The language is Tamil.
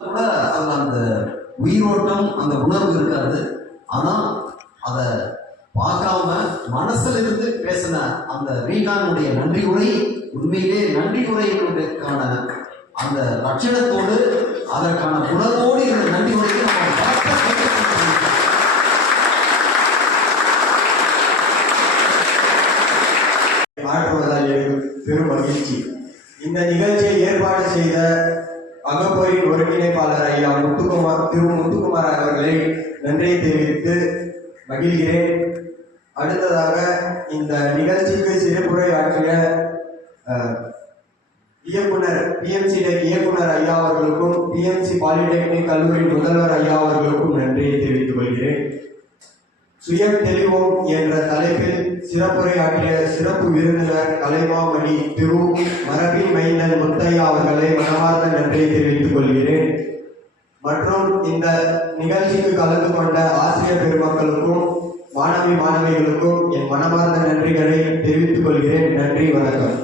கூட அதில் அந்த உயிரோட்டம் அந்த உணர்வு இருக்காது. ஆனால் அதை பார்க்காம மனசுல இருந்து பேசின அந்த ரீகானுடைய நன்றி உரை உண்மையிலே நன்றி உரைக்கான அந்த லட்சணத்தோடு அதற்கான உணர்வோடு இந்த நன்றி உரையை ஆற்றுவதால் பெரும் மகிழ்ச்சி. இந்த நிகழ்ச்சியை ஏற்பாடு செய்த அகப்போரின் ஒருங்கிணைப்பாளர் ஐயா முத்துக்குமார் அவர்களை நன்றியை தெரிவித்து மகிழ்கிறேன். அடுத்ததாக இந்த நிகழ்ச்சிக்கு சிறப்புரை ஆற்றிய இயக்குனர் PMC டெக் இயக்குனர் ஐயா அவர்களுக்கும் PMC பாலிடெக்னிக் கல்லூரி முதல்வர் ஐயா அவர்களுக்கும் நன்றியை தெரிவித்துக் கொள்கிறேன். சுயம் தெளிவோம் என்ற தலைப்பில் சிறப்புரை ஆற்றிய சிறப்பு விருந்தினர் கலைமாமணி திரு மரபின் மைந்தன் முத்தையா அவர்களை மனமார்ந்த நன்றியை தெரிவித்துக் கொள்கிறேன். மற்றும் இந்த நிகழ்ச்சிக்கு கலந்து கொண்ட ஆசிரியர் பெருமக்களுக்கும் மாணவிகளுக்கும் என் மனமார்ந்த நன்றிகளை தெரிவித்துக் கொள்கிறேன். நன்றி, வணக்கம்.